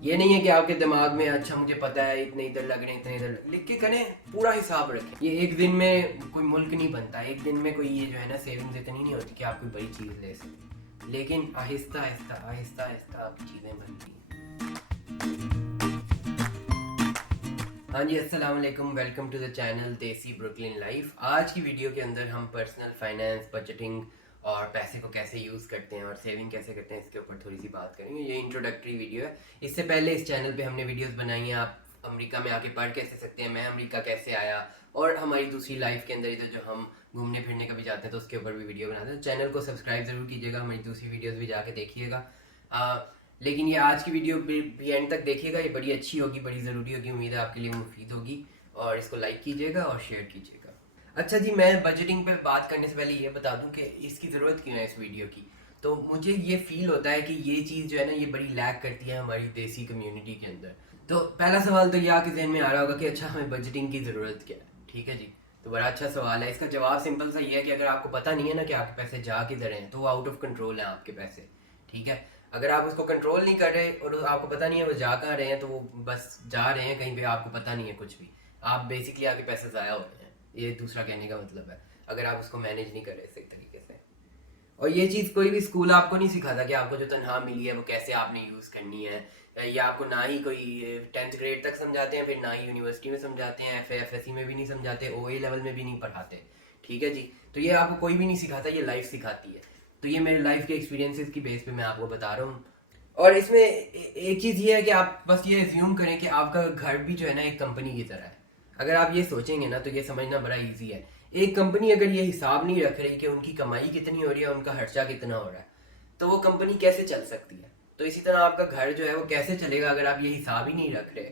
ये नहीं है कि आपके दिमाग में अच्छा मुझे पता है इतने इधर लग रहे हैं इतने इधर लिख के करें, पूरा हिसाब रखें। ये एक दिन में कोई मुल्क नहीं बनता, एक दिन में कोई ये जो है ना सेविंग्स इतनी नहीं होती कि आप कोई बड़ी चीज़ ले सकें, लेकिन आहिस्ता आहिस्ता आहिस्ता आहिस्ता आपकी चीज़ें बनती हैं। हाँ जी, अस्सलाम वालेकुम, वेलकम टू द चैनल देसी ब्रुकलिन लाइफ। आज की वीडियो के अंदर हम पर्सनल फाइनेंस, बजटिंग और पैसे को कैसे यूज़ करते हैं और सेविंग कैसे करते हैं इसके ऊपर थोड़ी सी बात करेंगे। ये इंट्रोडक्टरी वीडियो है। इससे पहले इस चैनल पे हमने वीडियोस बनाई हैं, आप अमेरिका में आके पढ़ कैसे सकते हैं, मैं अमेरिका कैसे आया, और हमारी दूसरी लाइफ के अंदर इधर जो हम घूमने फिरने कभी जाते हैं तो उसके ऊपर भी वीडियो बनाते हैं। चैनल को सब्सक्राइब ज़रूर कीजिएगा, हमारी दूसरी वीडियोज़ भी जाके देखिएगा। लेकिन ये आज की वीडियो भी एंड तक देखिएगा, ये बड़ी अच्छी होगी, बड़ी ज़रूरी होगी, उम्मीद है आपके लिए मुफीद होगी, और इसको लाइक कीजिएगा और शेयर कीजिएगा। अच्छा जी, मैं बजटिंग पे बात करने से पहले ये बता दूं कि इसकी ज़रूरत क्यों है इस वीडियो की। तो मुझे ये फील होता है कि ये चीज़ जो है ना ये बड़ी लैक करती है हमारी देसी कम्युनिटी के अंदर। तो पहला सवाल तो ये आपके जहन में आ रहा होगा कि अच्छा हमें बजटिंग की ज़रूरत क्या है। ठीक है जी, तो बड़ा अच्छा सवाल है। इसका जवाब सिंपल सा ये है कि अगर आपको पता नहीं है ना कि आपके पैसे जा किधर हैं तो वो आउट ऑफ कंट्रोल हैं आपके पैसे। ठीक है, अगर आप उसको कंट्रोल नहीं कर रहे और आपको पता नहीं है वो जा कहाँ रहे हैं, तो वो बस जा रहे हैं कहीं पे, आपको पता नहीं है कुछ भी, आप बेसिकली आपके पैसे ज़ाया हो रहे हैं। ये दूसरा कहने का मतलब है, अगर आप उसको मैनेज नहीं कर रहे सही तरीके से। और ये चीज़ कोई भी स्कूल आपको नहीं सिखाता कि आपको जो तनख्वाह मिली है वो कैसे आपने यूज़ करनी है, या आपको ना ही कोई 10th ग्रेड तक समझाते हैं, फिर ना ही यूनिवर्सिटी में समझाते हैं, फिर एफएससी में भी नहीं समझाते, ओए लेवल में भी नहीं पढ़ाते। ठीक है जी, तो ये आपको कोई भी नहीं सिखाता, ये लाइफ सिखाती है। तो ये मेरे लाइफ के एक्सपीरियंसेस की बेस पे मैं आपको बता रहा हूँ। और इसमें एक चीज़ ये है कि आप बस ये एज्यूम करें कि आपका घर भी जो है ना एक कंपनी की तरह है। अगर आप ये सोचेंगे ना तो ये समझना बड़ा इजी है। एक कंपनी अगर ये हिसाब नहीं रख रही कि उनकी कमाई कितनी हो रही है, उनका खर्चा कितना हो रहा है, तो वो कंपनी कैसे चल सकती है। तो इसी तरह आपका घर जो है वो कैसे चलेगा अगर आप ये हिसाब ही नहीं रख रहे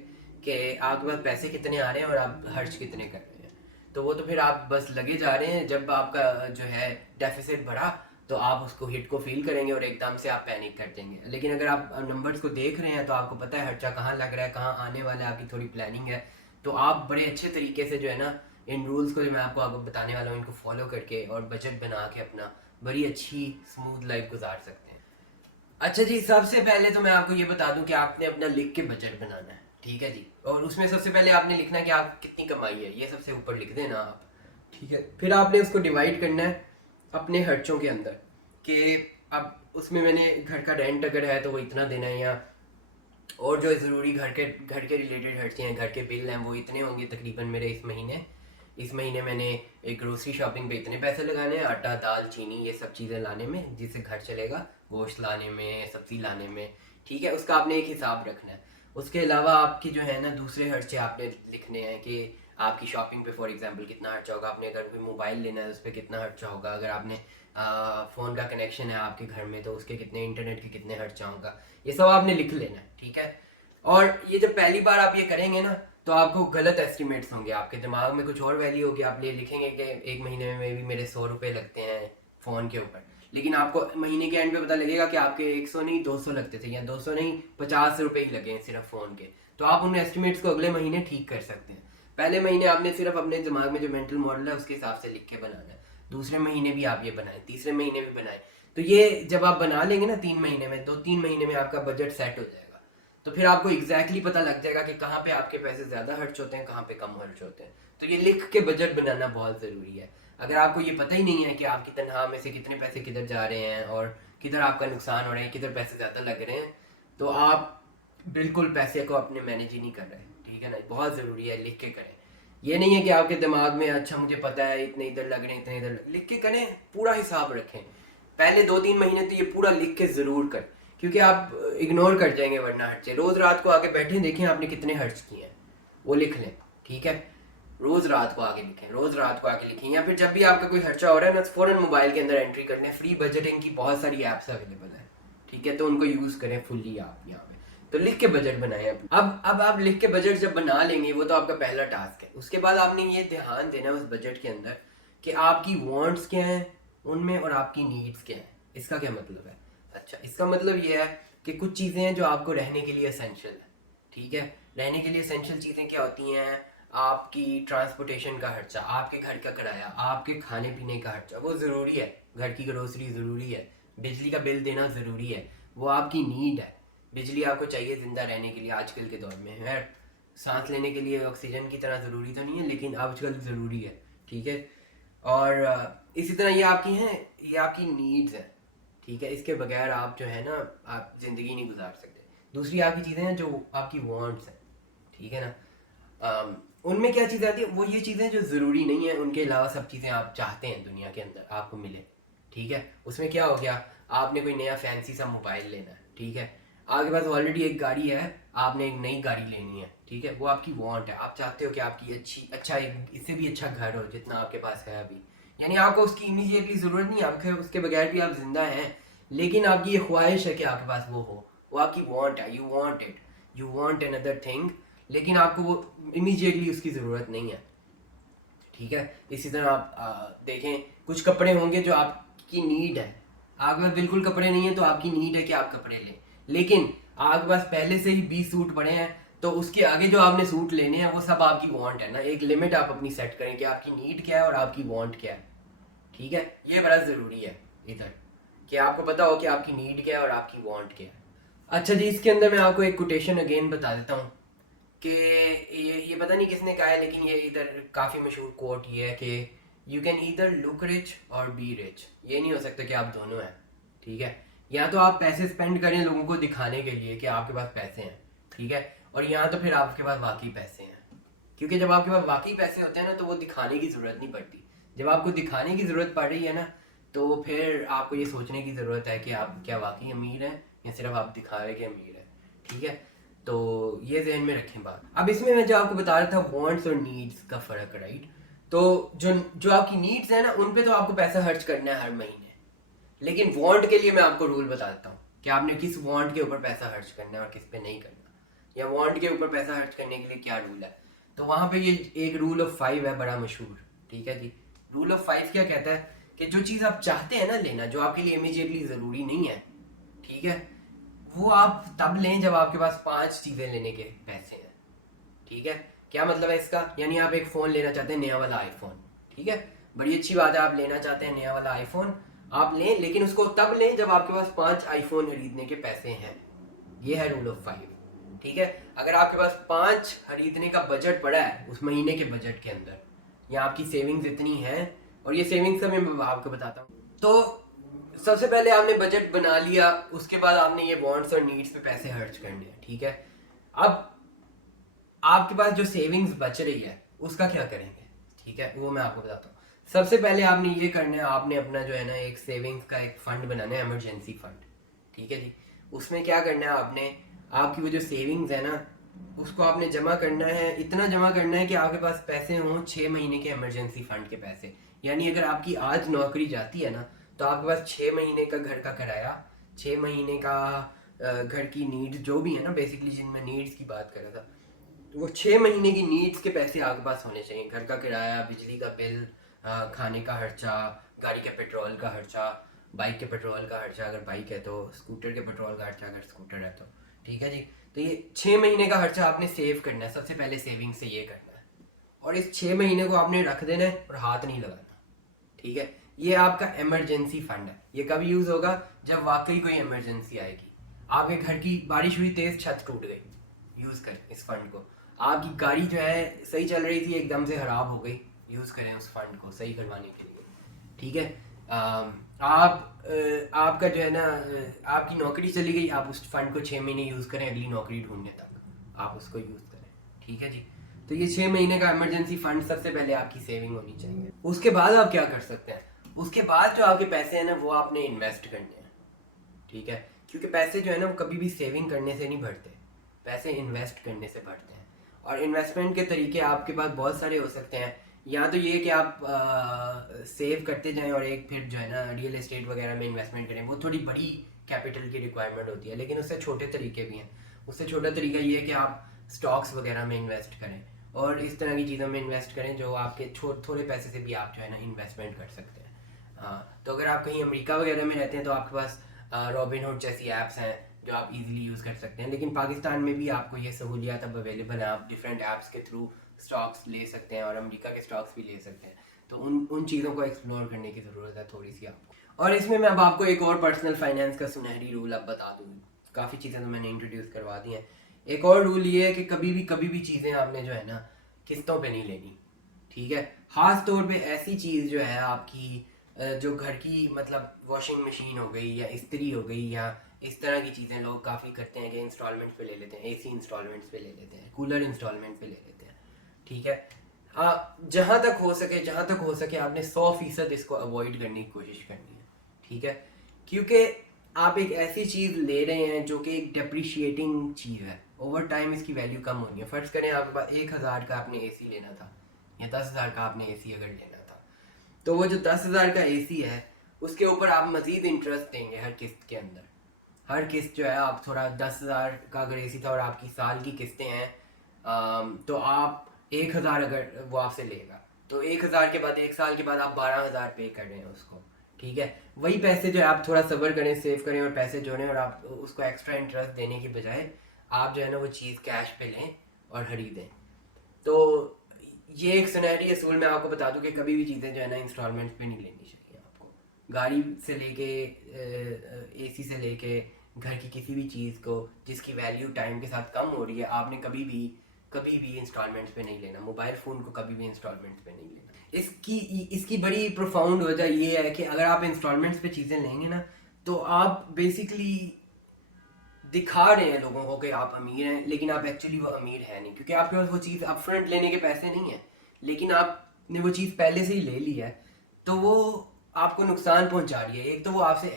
कि आपके पास पैसे कितने आ रहे हैं और आप खर्च कितने कर रहे हैं। तो वो तो फिर आप बस लगे जा रहे हैं, जब आपका जो है डेफिसिट बढ़ा तो आप उसको हिट को फील करेंगे और एकदम से आप पैनिक कर देंगे। लेकिन अगर आप नंबर्स को देख रहे हैं तो आपको पता है खर्चा कहाँ लग रहा है, कहाँ आने वाला है, आपकी थोड़ी प्लानिंग है, तो आप बड़े अच्छे तरीके से जो है ना इन रूल्स को जो मैं आपको बताने वाला हूँ इनको फॉलो करके और बजट बना के अपना बड़ी अच्छी स्मूथ लाइफ गुजार सकते हैं। अच्छा जी, सबसे पहले तो मैं आपको ये बता दूं कि आपने अपना लिख के बजट बनाना है। ठीक है जी, और उसमें सबसे पहले आपने लिखना है कि आप कितनी कमाई है, ये सबसे ऊपर लिख देना आप। ठीक है, फिर आपने उसको डिवाइड करना है अपने खर्चों के अंदर, कि अब उसमें मैंने घर का रेंट अगर है तो वो इतना देना है, या और जो ज़रूरी घर के रिलेटेड खर्चे हैं, घर के बिल हैं, वो इतने होंगे तकरीबन मेरे इस महीने मैंने एक ग्रोसरी शॉपिंग पे इतने पैसे लगाने हैं, आटा दाल चीनी ये सब चीज़ें लाने में जिससे घर चलेगा, गोश्त लाने में, सब्ज़ी लाने में। ठीक है, उसका आपने एक हिसाब रखना है। उसके अलावा आपकी जो है ना दूसरे खर्चे आपने लिखने हैं कि आपकी शॉपिंग पे फॉर एग्जांपल कितना खर्चा होगा, आपने अगर कोई मोबाइल लेना है उस पर कितना खर्चा होगा, अगर आपने फ़ोन का कनेक्शन है आपके घर में तो उसके कितने, इंटरनेट के कितने खर्चा होगा, ये सब आपने लिख लेना है। ठीक है, और ये जब पहली बार आप ये करेंगे ना तो आपको गलत एस्टिमेट्स होंगे, आपके दिमाग में कुछ और वैल्यू होगी, आप ये लिखेंगे कि एक महीने में भी मेरे 100 रुपये लगते हैं फ़ोन के ऊपर, लेकिन आपको महीने के एंड पे पता लगेगा कि आपके 100 नहीं 200 लगते थे, या 200 नहीं 50 रुपये ही लगे हैं सिर्फ फ़ोन के। तो आप उन एस्टिमेट्स को अगले महीने ठीक कर सकते हैं। पहले महीने आपने सिर्फ अपने दिमाग में जो मेंटल मॉडल है उसके हिसाब से लिख के बनाना है, दूसरे महीने भी आप ये बनाएं, तीसरे महीने भी बनाएं। तो ये जब आप बना लेंगे ना 3 महीने में, 2-3 महीने में आपका बजट सेट हो जाएगा। तो फिर आपको एग्जैक्टली पता लग जाएगा कि कहाँ पे आपके पैसे ज़्यादा खर्च होते हैं, कहाँ पे कम खर्च होते हैं। तो ये लिख के बजट बनाना बहुत ज़रूरी है। अगर आपको ये पता ही नहीं है कि आपकी तनख्वाह में से कितने पैसे किधर जा रहे हैं और किधर आपका नुकसान हो रहा है, किधर पैसे ज़्यादा लग रहे हैं, तो आप बिल्कुल पैसे को अपने मैनेज ही नहीं कर रहे। ठीक है ना, बहुत ज़रूरी है लिख के करें। ये नहीं है कि आपके दिमाग में अच्छा मुझे पता है इतने इधर लग रहे हैं इतने इधर लिख के करें, पूरा हिसाब रखें। पहले 2-3 महीने तो ये पूरा लिख के ज़रूर करें, क्योंकि आप इग्नोर कर जाएंगे वरना खर्चे। रोज़ रात को आके बैठे देखें आपने कितने खर्च किए हैं, वो लिख लें। ठीक है, रोज़ रात को आके लिखें, रोज़ रात को आके लिखें, या फिर जब भी आपका कोई खर्चा हो रहा है ना फ़ौरन मोबाइल के अंदर एंट्री कर लें। फ्री बजटिंग की बहुत सारी ऐप्स अवेलेबल है। ठीक है, तो उनको यूज़ करें फुल्ली आप यहाँ पे। तो लिख के बजट बनाएं। अब आप लिख के बजट जब बना लेंगे, वो तो आपका पहला टास्क है। उसके बाद आपने ये ध्यान देना है उस बजट के अंदर कि आपकी वांट्स क्या हैं उनमें और आपकी नीड्स क्या हैं। इसका क्या मतलब है? अच्छा, इसका मतलब ये है कि कुछ चीज़ें हैं जो आपको रहने के लिए असेंशियल है। ठीक है, रहने के लिए असेंशियल चीज़ें क्या होती हैं? आपकी ट्रांसपोर्टेशन का खर्चा, आपके घर का किराया, आपके खाने पीने का खर्चा, वो ज़रूरी है। घर की ग्रोसरी ज़रूरी है, बिजली का बिल देना ज़रूरी है, वो आपकी नीड है। बिजली आपको चाहिए ज़िंदा रहने के लिए आजकल के दौर में है। सांस लेने के लिए ऑक्सीजन की तरह ज़रूरी तो नहीं है, लेकिन आजकल ज़रूरी है। ठीक है। और इसी तरह ये आपकी हैं, ये आपकी नीड्स हैं। ठीक है, इसके बगैर आप जो है ना, आप ज़िंदगी नहीं गुजार सकते। दूसरी आपकी चीज़ें हैं जो आपकी वांट्स हैं। ठीक है ना। उनमें क्या चीज़ आती है, वो ये चीज़ें जो ज़रूरी नहीं है, उनके अलावा सब चीज़ें आप चाहते हैं दुनिया के अंदर आपको मिले। ठीक है। उसमें क्या हो गया, आपने कोई नया फैंसी सा मोबाइल लेना है। ठीक है। आपके पास ऑलरेडी एक गाड़ी है, आपने एक नई गाड़ी लेनी है। ठीक है, वो आपकी वांट है, आप चाहते हो कि आपकी एक इससे भी अच्छा घर हो जितना आपके पास है अभी। यानी आपको उसकी इमीडिएटली ज़रूरत नहीं है, आपके उसके बगैर भी आप जिंदा हैं, लेकिन आपकी ये ख्वाहिश है कि आपके पास वो हो। वो आपकी वांट है, you want it, you want another thing, लेकिन आपको वो इमीडिएटली उसकी ज़रूरत नहीं है। ठीक है। इसी तरह आप देखें, कुछ कपड़े होंगे जो आपकी नीड है। आपके पास बिल्कुल कपड़े नहीं है तो आपकी नीड है कि आप कपड़े लें, लेकिन आपके पास पहले से ही 20 सूट पड़े हैं, तो उसके आगे जो आपने सूट लेने हैं वो सब आपकी वांट है ना। एक लिमिट आप अपनी सेट करें कि आपकी नीड क्या है और आपकी वांट क्या है। ठीक है, ये बड़ा ज़रूरी है इधर, कि आपको पता हो कि आपकी नीड क्या है और आपकी वांट क्या है। अच्छा जी, इसके अंदर मैं आपको एक कोटेशन अगेन बता देता हूँ कि ये पता नहीं किसने कहा है, लेकिन ये इधर काफ़ी मशहूर कोट ये है कि you can either look rich और बी रिच। ये नहीं हो सकता कि आप दोनों हैं। ठीक है। या तो आप पैसे स्पेंड करें लोगों को दिखाने के लिए कि आपके पास पैसे हैं। ठीक है। और यहाँ तो फिर आपके पास वाकई पैसे हैं, क्योंकि जब आपके पास वाकई पैसे होते हैं ना, तो वो दिखाने की ज़रूरत नहीं पड़ती। जब आपको दिखाने की ज़रूरत पड़ रही है ना, तो फिर आपको ये सोचने की ज़रूरत है कि आप क्या वाकई अमीर हैं या सिर्फ आप दिखा रहे कि अमीर हैं। ठीक है। तो ये जहन में रखें बात। अब इसमें मैं जो आपको बता रहा था वांट्स और नीड्स का फ़र्क, राइट। तो जो जो आपकी नीड्स है ना, उन पे तो आपको पैसा खर्च करना है हर महीने, लेकिन वांट के लिए मैं आपको रूल बता देता हूँ कि आपने किस वांट के ऊपर पैसा खर्च करना है और किस पे नहीं करना, या वांट के ऊपर पैसा खर्च करने के लिए क्या रूल है। तो वहाँ पे ये एक रूल ऑफ 5 है, बड़ा मशहूर। ठीक है जी। रूल ऑफ 5 क्या कहता है कि जो चीज़ आप चाहते हैं ना लेना, जो आपके लिए इमीडिएटली ज़रूरी नहीं है, ठीक है, वो आप तब लें जब आपके पास 5 चीज़ें लेने के पैसे हैं। ठीक है। क्या मतलब है इसका, यानी आप एक फ़ोन लेना चाहते हैं, नया वाला आईफोन। ठीक है, बड़ी अच्छी बात है, आप लेना चाहते हैं नया वाला आईफोन, आप लें, लेकिन उसको तब लें जब आपके पास 5 आईफोन खरीदने के पैसे हैं। ये है रूल ऑफ 5। ठीक है। अगर आपके पास 5 खरीदने का बजट पड़ा है उस महीने के बजट के अंदर, या आपकी सेविंग्स इतनी है, और ये सेविंग्स का मैं आपको बताता हूँ। तो सबसे पहले आपने बजट बना लिया, उसके बाद आपने ये वांट्स और नीड्स पे पैसे खर्च करने हैं। ठीक है। अब आपके पास जो सेविंग्स बच रही है उसका क्या करेंगे, ठीक है, वो मैं आपको बताता हूँ। सबसे पहले आपने ये करना है, आपने अपना जो है ना एक सेविंग्स का एक फंड बनाना है, इमरजेंसी फंड। ठीक है जी। उसमें क्या करना है आपने, आपकी वो जो सेविंग्स है ना, उसको आपने जमा करना है, इतना जमा करना है कि आपके पास पैसे हों 6 महीने के इमरजेंसी फंड के पैसे। यानी अगर आपकी आज नौकरी जाती है ना, तो आपके पास 6 महीने का घर का किराया, 6 महीने का घर की नीड्स जो भी है ना, बेसिकली जिनमें नीड्स की बात कर रहा था, तो वो 6 महीने की नीड्स के पैसे आपके पास होने चाहिए। घर का किराया, बिजली का बिल, खाने का खर्चा, गाड़ी के पेट्रोल का खर्चा, बाइक के पेट्रोल का खर्चा अगर बाइक है तो, स्कूटर के पेट्रोल का खर्चा अगर स्कूटर है तो। ठीक है जी। तो ये 6 महीने का खर्चा आपने सेव करना है, सबसे पहले सेविंग से ये करना है, और इस 6 महीने को आपने रख देना है और हाथ नहीं लगाना। ठीक है। ये आपका इमरजेंसी फंड है। ये कब यूज़ होगा, जब वाकई कोई इमरजेंसी आएगी। आपके घर की बारिश हुई, तेज़ छत टूट गई, यूज़ करें इस फंड को। आपकी गाड़ी जो है सही चल रही थी, एकदम से ख़राब हो गई, यूज़ करें उस फंड को सही करवाने के लिए। ठीक है। आपका जो है ना, आपकी नौकरी चली गई, आप उस फंड को 6 महीने यूज़ करें, अगली नौकरी ढूंढने तक आप उसको यूज़ करें। ठीक है जी। तो ये 6 महीने का इमरजेंसी फंड सबसे पहले आपकी सेविंग होनी चाहिए। उसके बाद आप क्या कर सकते हैं, उसके बाद जो आपके पैसे हैं ना, वो आपने इन्वेस्ट करने हैं। ठीक है। क्योंकि पैसे जो है ना, वो कभी भी सेविंग करने से नहीं बढ़ते, पैसे इन्वेस्ट करने से बढ़ते हैं। और इन्वेस्टमेंट के तरीके आपके पास बहुत सारे हो सकते हैं। या तो ये कि आप सेव करते जाएं, और एक फिर जो है ना रियल एस्टेट वगैरह में इन्वेस्टमेंट करें, वो थोड़ी बड़ी कैपिटल की रिक्वायरमेंट होती है, लेकिन उससे छोटे तरीके भी हैं। उससे छोटा तरीका ये है कि आप स्टॉक्स वगैरह में इन्वेस्ट करें, और इस तरह की चीज़ों में इन्वेस्ट करें जो आपके थोड़े पैसे से भी आप जो है ना इन्वेस्टमेंट कर सकते हैं। हाँ, तो अगर आप कहीं अमेरिका वगैरह में रहते हैं तो आपके पास रॉबिनहुड जैसी ऐप्स हैं जो आप इजीली यूज़ कर सकते हैं, लेकिन पाकिस्तान में भी आपको ये सहूलियात अब अवेलेबल है, आप डिफरेंट ऐप्स के थ्रू स्टॉक्स ले सकते हैं, और अमेरिका के स्टॉक्स भी ले सकते हैं। तो उन चीज़ों को एक्सप्लोर करने की ज़रूरत है थोड़ी सी आपको। और इसमें मैं अब आपको एक और पर्सनल फाइनेंस का सुनहरी रूल अब बता दूँ, काफ़ी चीज़ें तो मैंने इंट्रोड्यूस करवा दी हैं। एक और रूल ये है कि कभी भी चीज़ें आपने जो है ना किस्तों पे नहीं लेनी, ठीक है। ख़ास तौर पे ऐसी चीज़ जो है आपकी जो घर की मतलब वॉशिंग मशीन हो गई या इस्त्री हो गई या इस तरह की चीज़ें लोग काफ़ी करते हैं कि इंस्टॉलमेंट्स पे ले लेते हैं, एसी इंस्टॉलमेंट्स पे ले लेते हैं, कूलर इंस्टॉलमेंट पे ले लेते हैं, ठीक है। जहाँ तक हो सके आपने 100% इसको अवॉइड करने की कोशिश करनी है, ठीक है। क्योंकि आप एक ऐसी चीज़ ले रहे हैं जो कि एक डेप्रिशिएटिंग चीज़ है, ओवर टाइम इसकी वैल्यू कम होनी है। फ़र्ज़ करें आपके पास 1,000 का आपने एसी लेना था या 10,000 का आपने एसी अगर लेना था, तो वो जो 10,000 का एसी है उसके ऊपर आप मज़ीद इंटरेस्ट देंगे हर किस्त के अंदर। हर किस्त जो है आप थोड़ा 10,000 का अगर एसी था और आपकी साल की किस्तें हैं तो आप 1,000 अगर वो आपसे लेगा तो 1,000 के बाद 1 साल के बाद आप 12,000 पे कर रहे हैं उसको, ठीक है। वही पैसे जो है आप थोड़ा सब्र करें, सेव करें और पैसे जोड़ें और आप उसको एक्स्ट्रा इंटरेस्ट देने की बजाय आप जो है ना वो चीज़ कैश पे लें और खरीदें। तो ये एक सिनेरियो असूल मैं आपको बता दूं कि कभी भी चीज़ें जो है ना इंस्टॉलमेंट पे नहीं लेनी चाहिए आपको। गाड़ी से लेके एसी से लेके घर की किसी भी चीज़ को जिसकी वैल्यू टाइम के साथ कम हो रही है आपने कभी भी इंस्टॉलमेंट्स पे नहीं लेना। मोबाइल फ़ोन को कभी भी इंस्टॉलमेंट्स पे नहीं लेना। इसकी बड़ी प्रोफाउंड वजह ये है कि अगर आप इंस्टॉलमेंट्स पे चीज़ें लेंगे ना तो आप बेसिकली दिखा रहे हैं लोगों को कि आप अमीर हैं, लेकिन आप एक्चुअली वो अमीर है नहीं, क्योंकि आपके पास वो चीज़ अपफ्रंट लेने के पैसे नहीं है, लेकिन आपने वो चीज़ पहले से ही ले ली है, तो वो आपको नुकसान पहुंचा रही है। एक तो वो आपसे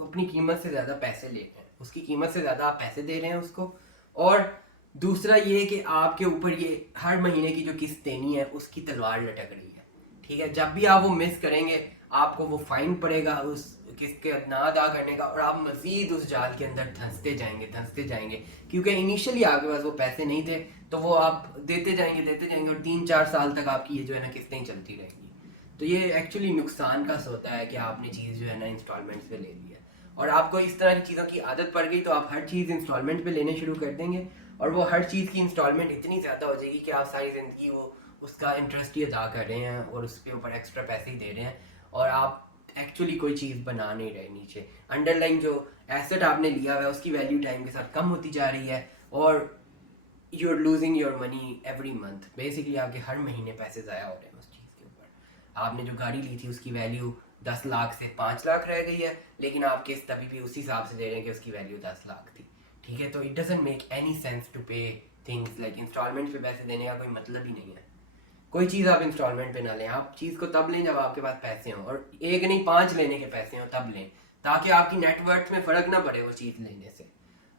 अपनी कीमत से ज़्यादा पैसे ले रहे हैं, उसकी कीमत से ज़्यादा आप पैसे दे रहे हैं उसको, और दूसरा ये कि आपके ऊपर ये हर महीने की जो किस्त देनी है उसकी तलवार लटक रही है, ठीक है। जब भी आप वो मिस करेंगे आपको वो फाइन पड़ेगा उस किस्त के ना अदा करने का, और आप मज़ीद उस जाल के अंदर धंसते जाएंगे, क्योंकि इनिशियली आपके पास वो पैसे नहीं थे, तो वो आप देते जाएंगे और 3-4 साल तक आपकी ये जो है ना किस्तें चलती रहेंगी। तो ये एक्चुअली नुकसान का होता है कि आपने चीज़ जो है ना इंस्टॉलमेंट्स पे ले ली है, और आपको इस तरह की चीज़ों की आदत पड़ गई तो आप हर चीज़ इंस्टॉलमेंट पे लेने शुरू कर देंगे, और वो हर चीज़ की इंस्टॉलमेंट इतनी ज़्यादा हो जाएगी कि आप सारी ज़िंदगी वो उसका इंटरेस्ट ही अदा कर रहे हैं और उसके ऊपर एक्स्ट्रा पैसे ही दे रहे हैं, और आप एक्चुअली कोई चीज़ बना नहीं रहे। नीचे अंडरलाइन जो एसेट आपने लिया हुआ है उसकी वैल्यू टाइम के साथ कम होती जा रही है, और you are losing your money every month. Basically आपके हर महीने पैसे ज़ाया हो रहे हैं उस चीज़ के ऊपर। आपने जो गाड़ी ली थी उसकी वैल्यू 10 लाख से 5 लाख रह गई है, लेकिन आप किस्त अभी भी उसी हिसाब से ले रहे हैं कि उसकी वैल्यू 10 लाख थी, ठीक है। तो it doesn't make any sense to pay things like installment पे पैसे देने का कोई मतलब ही नहीं है। कोई चीज़ आप इंस्टॉलमेंट पे ना लें, आप चीज़ को तब लें जब आपके पास पैसे हों, और एक नहीं 5 लेने के पैसे हों तब लें, ताकि आपकी नेटवर्थ में फ़र्क ना पड़े वो चीज़ लेने से,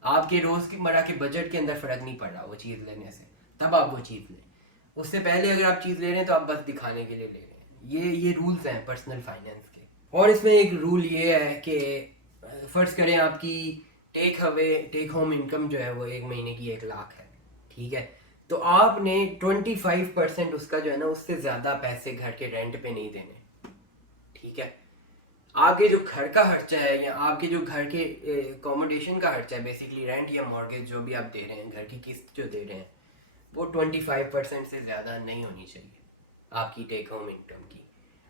आपके रोज़मर्रा के बजट के अंदर फ़र्क नहीं पड़ रहा वो चीज़ लेने से, तब आप वो चीज़ लें। उससे पहले अगर आप चीज़ ले रहे हैं तो आप बस दिखाने के लिए ले रहे हैं। ये रूल्स हैं पर्सनल फाइनेंस के। और इसमें एक रूल ये है कि फ़र्ज़ करें आपकी टेक होम इनकम जो है वो एक महीने की 1 लाख है, ठीक है। तो आपने 25% उसका जो है ना उससे ज़्यादा पैसे घर के रेंट पे नहीं देने, ठीक है। आपके जो घर का खर्चा है या आपके जो घर के अकोमोडेशन का खर्चा है, बेसिकली रेंट या मॉर्गेज जो भी आप दे रहे हैं, घर की किस्त जो दे रहे हैं, वो 25% से ज़्यादा नहीं होनी चाहिए आपकी टेक होम इनकम की।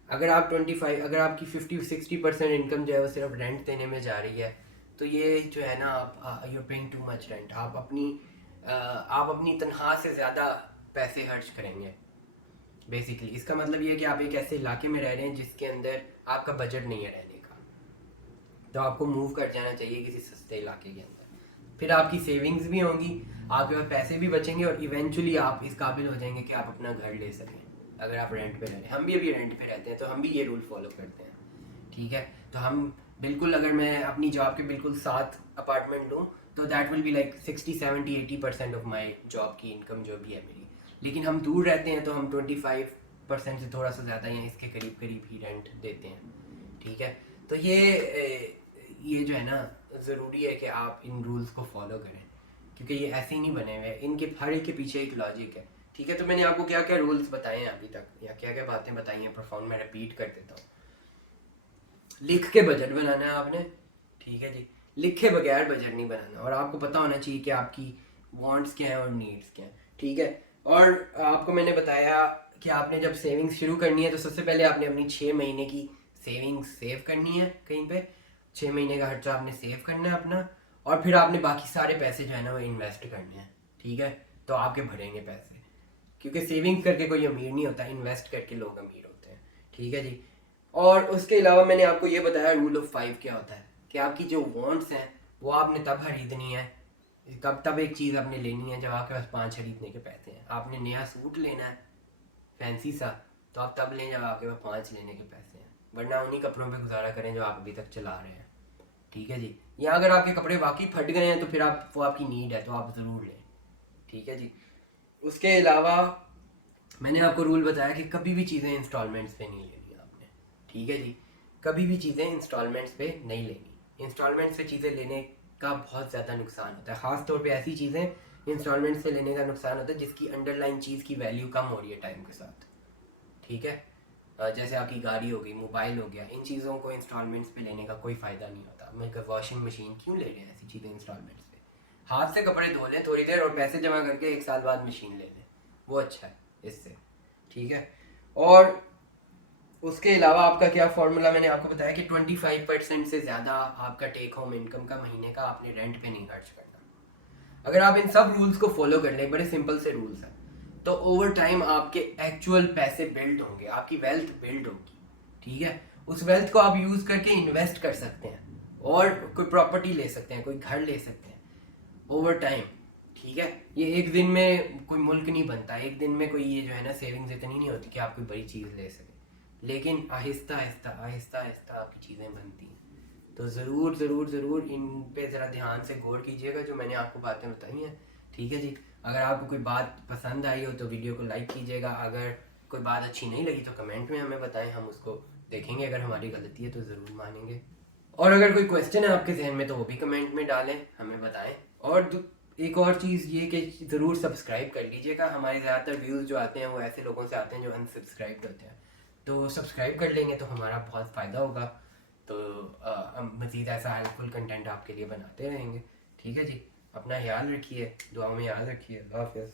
अगर आपकी 50-60% इनकम जो है वो सिर्फ रेंट देने में जा रही है, तो ये जो है ना आप you paying too much rent. आप अपनी तनख्वाह से ज़्यादा पैसे खर्च करेंगे। बेसिकली इसका मतलब ये है कि आप एक ऐसे इलाके में रह रहे हैं जिसके अंदर आपका बजट नहीं है रहने का, तो आपको मूव कर जाना चाहिए किसी सस्ते इलाके के अंदर। फिर आपकी सेविंग्स भी होंगी, आपके पास पैसे भी बचेंगे, और इवेंचुअली आप इस काबिल हो जाएंगे कि आप अपना घर ले सकें। अगर आप रेंट पे रह रहे हैं, हम भी अभी रेंट पे रहते हैं, तो हम भी ये रूल फॉलो करते हैं, ठीक है। तो हम बिल्कुल, अगर मैं अपनी जॉब के बिल्कुल साथ अपार्टमेंट लूँ तो that will be like 60-70-80% of my job की इनकम जो भी है मेरी। लेकिन हम दूर रहते हैं तो हम 25% से थोड़ा सा ज़्यादा या इसके करीब ही रेंट देते हैं, ठीक है। तो ये जो है ना ज़रूरी है कि आप इन रूल्स को फॉलो करें, क्योंकि ये ऐसे ही नहीं बने हुए हैं, इनके हर एक के पीछे एक लॉजिक है, ठीक है। तो मैंने आपको क्या क्या रूल्स बताए हैं अभी तक, या क्या क्या बातें बताई हैं प्रोफाउंड, मैं रिपीट कर देता हूँ। लिख के बजट बनाना है आपने, ठीक है जी। लिखे बगैर बजट नहीं बनाना, और आपको पता होना चाहिए कि आपकी वांट्स क्या हैं और नीड्स क्या हैं, ठीक है। और आपको मैंने बताया कि आपने जब सेविंग्स शुरू करनी है तो सबसे पहले आपने अपनी 6 महीने की सेविंग्स सेव करनी है कहीं पे। 6 महीने का खर्चा आपने सेव करना है अपना, और फिर आपने बाकी सारे पैसे जो है ना वो इन्वेस्ट करने हैं, ठीक है। तो आपके भरेंगे पैसे, क्योंकि सेविंग करके कोई अमीर नहीं होता, इन्वेस्ट करके लोग अमीर होते हैं, ठीक है जी। और उसके अलावा मैंने आपको ये बताया रूल ऑफ 5 क्या होता है, कि आपकी जो वांट्स हैं वो आपने तब खरीदनी है, कब तब एक चीज़ आपने लेनी है जब आपके पास 5 खरीदने के पैसे हैं। आपने नया सूट लेना है फैंसी सा, तो आप तब लें जब आपके पास 5 लेने के पैसे हैं, वरना उन्हीं कपड़ों पे गुजारा करें जो आप अभी तक चला रहे हैं, ठीक है जी। या अगर आपके कपड़े वाकई फट गए हैं तो फिर आप वो आपकी नीड है तो आप ज़रूर लें, ठीक है जी। उसके अलावा मैंने आपको रूल बताया कि कभी भी चीज़ें इंस्टॉलमेंट्स पे नहीं लेनी आपने, ठीक है जी। कभी भी चीज़ें इंस्टॉलमेंट्स पे नहीं लेनी। इंस्टॉलमेंट्स पे चीज़ें लेने का बहुत ज़्यादा नुकसान होता है, ख़ास तौर पे ऐसी चीज़ें इंस्टॉलमेंट्स पे लेने का नुकसान होता है जिसकी अंडरलाइन चीज़ की वैल्यू कम हो रही है टाइम के साथ, ठीक है। जैसे आपकी गाड़ी हो गई, मोबाइल हो गया, इन चीज़ों को इंस्टॉलमेंट्स पे लेने का कोई फ़ायदा नहीं होता। मैं वॉशिंग मशीन क्यों ले रहे हैं ऐसी चीज़ें इंस्टॉलमेंट्स पे, हाथ से कपड़े धो लें थोड़ी देर और पैसे जमा करके 1 साल बाद मशीन ले लें, वो अच्छा है इससे, ठीक है। और उसके अलावा आपका क्या फॉर्मूला मैंने आपको बताया कि 25% से ज़्यादा आपका टेक होम इनकम का महीने का आपने रेंट पे नहीं खर्च करना। अगर आप इन सब रूल्स को फॉलो कर लें, बड़े सिंपल से रूल्स हैं, तो ओवर टाइम आपके एक्चुअल पैसे बिल्ड होंगे, आपकी वेल्थ बिल्ड होगी, ठीक है। उस वेल्थ को आप यूज़ करके इन्वेस्ट कर सकते हैं और कोई प्रॉपर्टी ले सकते हैं, कोई घर ले सकते हैं ओवर टाइम, ठीक है। ये एक दिन में कोई मुल्क नहीं बनता, एक दिन में कोई ये जो है ना सेविंग्स इतनी नहीं होती कि आप कोई बड़ी चीज़ ले सकें, लेकिन आहिस्ता आहिस्ता आहिस्ता आहिस्ता आपकी चीज़ें बनती हैं। तो ज़रूर ज़रूर ज़रूर इन पे ज़रा ध्यान से गौर कीजिएगा जो मैंने आपको बातें बताई हैं, ठीक है जी। अगर आपको कोई बात पसंद आई हो तो वीडियो को लाइक कीजिएगा, अगर कोई बात अच्छी नहीं लगी तो कमेंट में हमें बताएं, हम उसको देखेंगे, अगर हमारी गलती है तो ज़रूर मानेंगे। और अगर कोई क्वेश्चन है आपके जहन में तो वो भी कमेंट में डालें, हमें बताएं। और एक और चीज़ ये कि ज़रूर सब्सक्राइब कर लीजिएगा। हमारे ज़्यादातर व्यूज़ जो आते हैं वो ऐसे लोगों से आते हैं जो अनसब्सक्राइब होते हैं, तो सब्सक्राइब कर लेंगे तो हमारा बहुत फ़ायदा होगा। तो हम मज़ीद ऐसा हेल्पफुल कंटेंट आपके लिए बनाते रहेंगे, ठीक है जी। अपना ख्याल रखिए, दुआ में याद रखिए। अल्लाह हाफ़िज़।